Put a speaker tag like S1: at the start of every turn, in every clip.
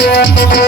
S1: Thank you.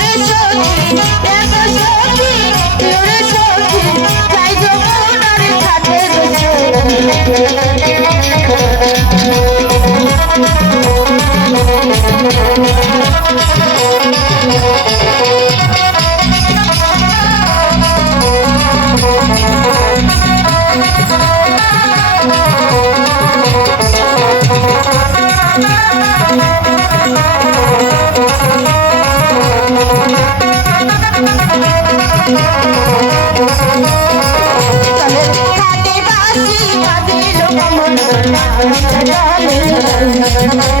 S1: Thank you.